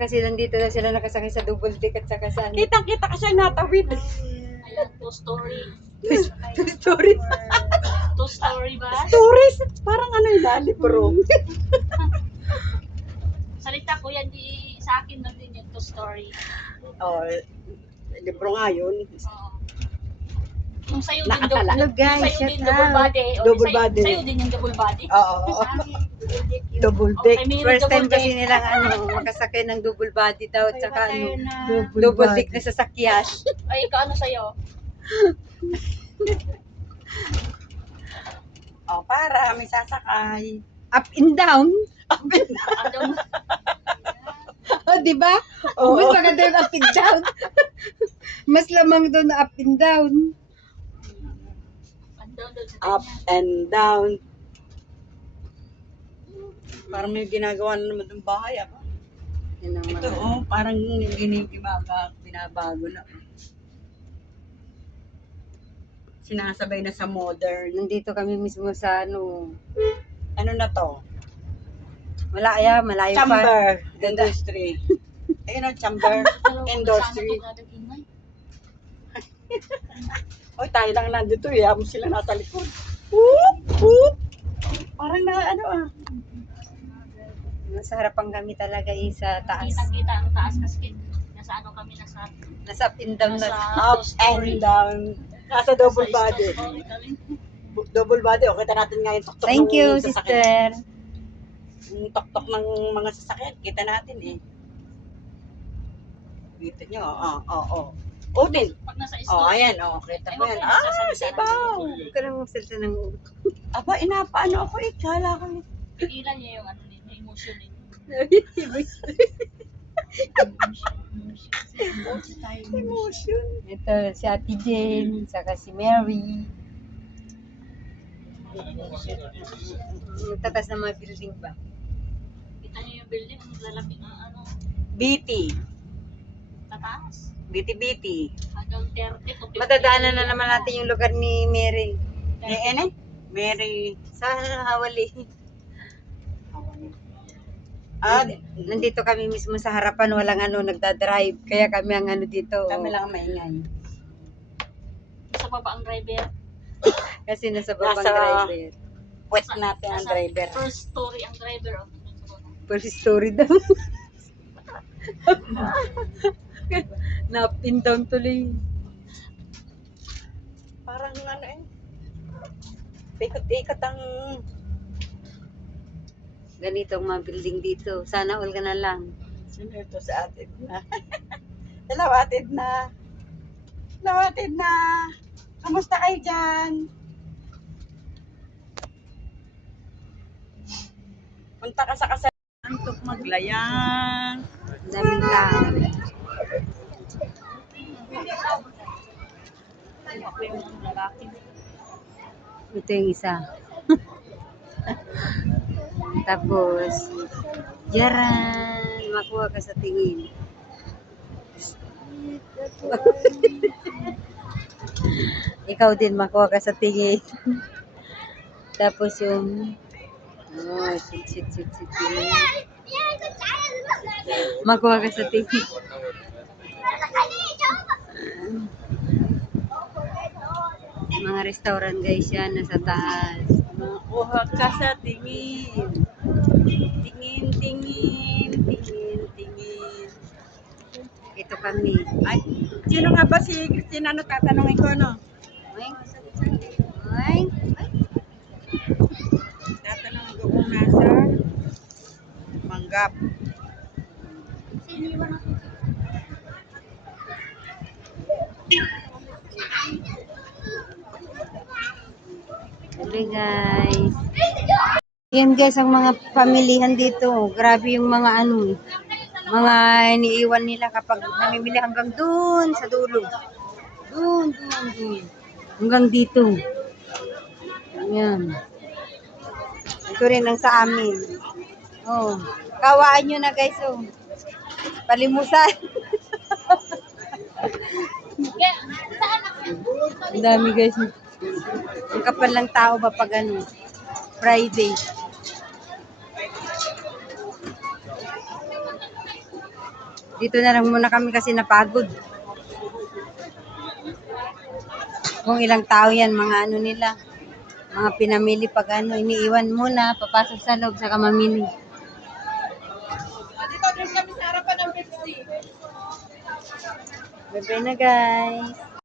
Kasi nandito na sila nakasakay sa double deck at saka sa ano. Kitang-kita ka siya natawid. Ayan, two-story. Story. Two-story ba? Stories. Parang ano yung lali, bro. Salita ko yan, di sa akin na din yung two-story. Oh, libro nga yun. Oo. Yung sa'yo din, Nakatala. Hello guys, yung sa'yo shout din double out. body. O, Double sa'yo- body. Sa'yo din yung double body. Oo. Double deck. Okay, may First time double kasi deck. nilang makasakay ng double body daw at saka ano, Double double body. deck na sasakyan. Ay, ikaw ano sa'yo? Oh, para may sasakay. Up and down. Ano? Oh, di ba? Oo. Mas maganda yung up and down. Mas lamang doon na up and down. Ano doon sa Up kanya? and down. Parang may ginagawa na naman ng bahay. Ako. Yan ang Ito, mga... oh, parang ginigibaga, binabago na. Sinasabay na sa modern. Nandito kami mismo sa ano, Ano na to? malayo pa. Chamber industry. Ayun ang chamber industry. Kasama ko kada ingay. Oy, tayo lang nandito eh. Amo sila nasa likod. Whoop, whoop. Parang na ano ah. Nasa harapan kami talaga sa taas. Kitang-kita ang taas kasi nasa ano kami, nasa Nasa up and down na. Up and down. Nasa double nasa body. story kami. Double body. O, kita natin nga yung tok-tok Thank you, ng sasakyan. sister. Yung tok-tok ng mga sasakyan. Kita natin eh. Kita nyo. Oh, din. Pag nasa Oh, story. ayan. Oh, kita mo Ay, yan. okay, Ah, nagsasalita sibaw. Huwag ka lang magsalita ng ulo. Aba, inapaano ako eh. Kala ko eh. Pigilan niya yung ano din, yung emotion din. Emotion. Ito, si Ate Jane, saka si Mary. Tatas ng mga building ba? Kita niyo yung building, ang lalaki ng ano, BT. tataas. BT. Hanggang 30 to 50. Matadaanan na naman natin yung lugar ni Mary. Eh, Mary. Sa Hawali. Ah, Nandito kami mismo sa harapan, walang ano, nagdadrive. Kaya kami ang ano dito. kami lang ang maingay. Sa baba ang driver. Kasi nasa babang Nasa- driver. Pwet natin ang Nasa driver. First story ang driver. Oh, nandun sa baba. First story daw. Na up and down tuloy. Parang ano eh. Ikot-ikot ang... Ganito ang mga building dito. Sana all ka na lang. Sino ito sa atin na? Hello, atid na. Hello, atid na. Kamusta kayo dyan? Punta ka sa kasal. Antok maglayang. Ang daming tao. Ako yung lalaki. Ito yung isa. Tapos, Jaran, makuha ka sa tingin. Ikaw din makuha ka sa tingin. Tapos yung, oh, sit. Makuha ka sa tingin. Mga restaurant guys yan, nasa taas. Makuha ka sa tingin. Tingin. Ito kami. Ay, sino nga ba si Christina? Ano tatanungin ko, no? Ay, Tatanungin ko kung nasa Manggap. hello guys. Yan guys, ang mga pamilihan dito. Grabe yung mga ano, mga iniiwan nila kapag namimili hanggang dun sa dulo. Dun. Hanggang dito. Yan. Ito rin ang sa amin. Oh, kawaan nyo na guys, oh. Palimusan. Ang dami guys. Ang kapal lang tao ba pag ano, Friday. Dito na lang muna kami kasi napagod. Kung ilang tao yan, mga ano nila, mga pinamili pag ano, iniiwan muna, papasok sa loob, saka mamili. Dito din kami sa harapan ng Pepsi. Bye-bye na guys.